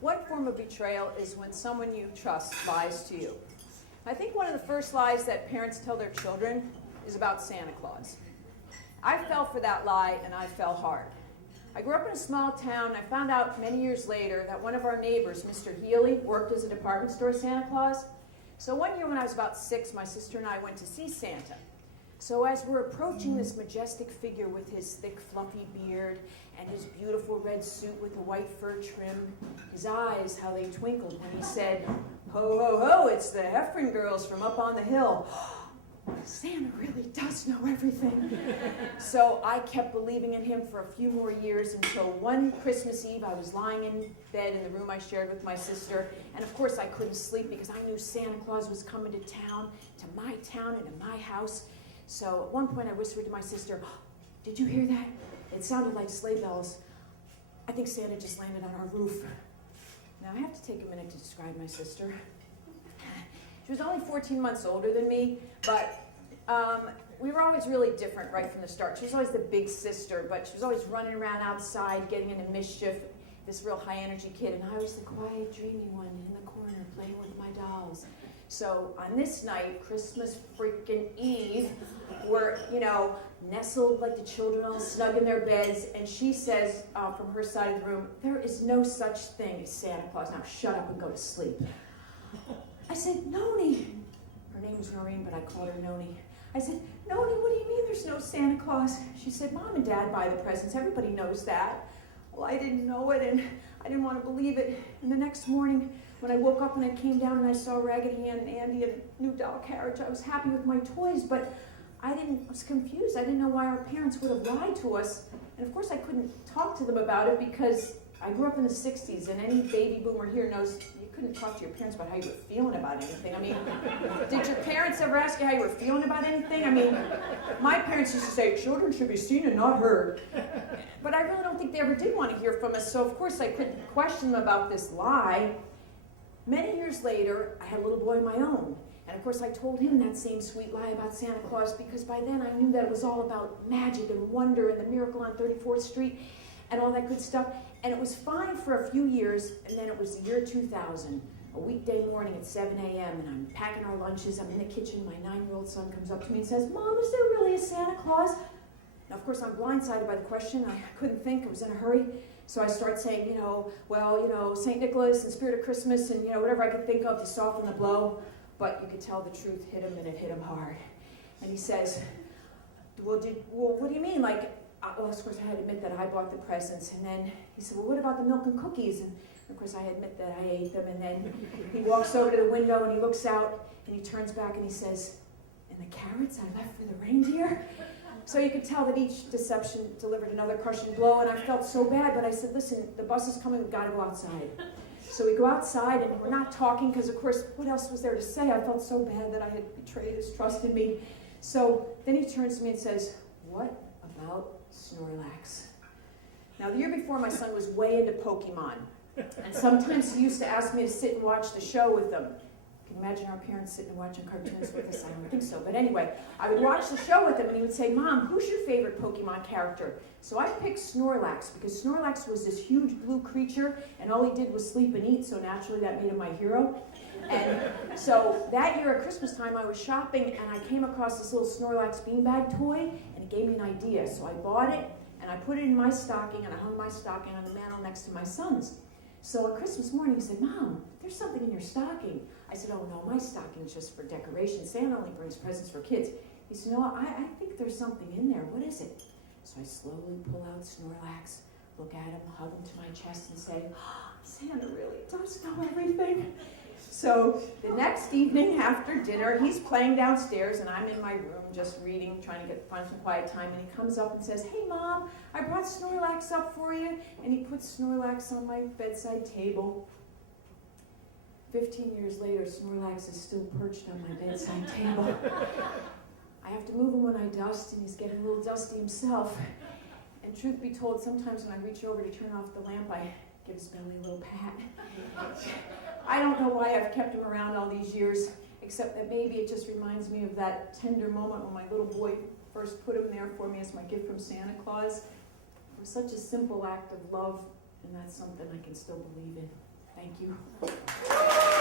One form of betrayal is when someone you trust lies to you. I think one of the first lies that parents tell their children is about Santa Claus. I fell for that lie, and I fell hard. I grew up in a small town, and I found out many years later that one of our neighbors, Mr. Healy, worked as a department store Santa Claus. So one year when I was about 6, my sister and I went to see Santa. So as we're approaching this majestic figure with his thick, fluffy beard and his beautiful red suit with the white fur trim, his eyes, how they twinkled when he said, "Ho, ho, ho, it's the Heffron girls from up on the hill." Santa really does know everything. So I kept believing in him for a few more years until one Christmas Eve I was lying in bed in the room I shared with my sister, and of course I couldn't sleep because I knew Santa Claus was coming to town, to my town and to my house. So at one point I whispered to my sister, "Did you hear that? It sounded like sleigh bells. I think Santa just landed on our roof." Now I have to take a minute to describe my sister. She was only 14 months older than me, but we were always really different right from the start. She was always the big sister, but she was always running around outside, getting into mischief, this real high-energy kid, and I was the quiet, dreamy one in the corner playing with my dolls. So on this night, Christmas freaking Eve, we're, nestled like the children all snug in their beds, and she says from her side of the room, "There is no such thing as Santa Claus. Now shut up and go to sleep." I said, "Noni." Her name was Noreen, but I called her Noni. I said, "Noni, what do you mean there's no Santa Claus?" She said, "Mom and Dad buy the presents. Everybody knows that." Well, I didn't know it, and I didn't want to believe it. And the next morning, when I woke up and I came down and I saw Raggedy Ann and Andy and a new doll carriage, I was happy with my toys, but I was confused. I didn't know why our parents would have lied to us. And of course, I couldn't talk to them about it because I grew up in the 60s, and any baby boomer here knows you couldn't talk to your parents about how you were feeling about anything. I mean, did your parents ever ask you how you were feeling about anything? I mean, my parents used to say, "Children should be seen and not heard." But I really don't think they ever did want to hear from us, so of course I couldn't question them about this lie. Many years later, I had a little boy of my own. And of course I told him that same sweet lie about Santa Claus because by then I knew that it was all about magic and wonder and the miracle on 34th Street and all that good stuff. And it was fine for a few years, and then it was the year 2000, a weekday morning at 7 a.m., and I'm packing our lunches. I'm in the kitchen. My 9-year-old son comes up to me and says, "Mom, is there really a Santa Claus?" Now, of course, I'm blindsided by the question. I couldn't think. I was in a hurry. So I start saying, St. Nicholas and Spirit of Christmas and, whatever I could think of to soften the blow. But you could tell the truth hit him, and it hit him hard. And he says, well, what do you mean? Well, of course, I had to admit that I bought the presents. And then he said, "Well, what about the milk and cookies?" And of course, I admit that I ate them. And then he walks over to the window, and he looks out, and he turns back, and he says, "And the carrots I left for the reindeer?" So you could tell that each deception delivered another crushing blow, and I felt so bad, but I said, "Listen, the bus is coming, we've got to go outside." So we go outside, and we're not talking, because of course, what else was there to say? I felt so bad that I had betrayed his trust in me. So then he turns to me and says, "What about Snorlax?" Now, the year before, my son was way into Pokemon, and sometimes he used to ask me to sit and watch the show with him. Can you imagine our parents sitting and watching cartoons with us? I don't think so. But anyway, I would watch the show with him, and he would say, "Mom, who's your favorite Pokemon character?" So I picked Snorlax, because Snorlax was this huge blue creature, and all he did was sleep and eat, so naturally that made him my hero. And so that year at Christmas time, I was shopping, and I came across this little Snorlax beanbag toy, and it gave me an idea. So I bought it, and I put it in my stocking, and I hung my stocking on the mantle next to my son's. So on Christmas morning, he said, "Mom, there's something in your stocking." I said, "Oh, no, my stocking is just for decoration. Santa only brings presents for kids." He said, "No, I think there's something in there. What is it?" So I slowly pull out Snorlax, look at him, hug him to my chest, and say, "Santa really does know everything." So the next evening after dinner, he's playing downstairs, and I'm in my room just reading, trying to find some quiet time, and he comes up and says, "Hey, Mom, I brought Snorlax up for you." And he puts Snorlax on my bedside table. 15 years later, Snorlax is still perched on my bedside table. I have to move him when I dust, and he's getting a little dusty himself. And truth be told, sometimes when I reach over to turn off the lamp, I give his belly a little pat. I don't know why I've kept him around all these years. except that maybe it just reminds me of that tender moment when my little boy first put him there for me as my gift from Santa Claus. It was such a simple act of love, and that's something I can still believe in. Thank you.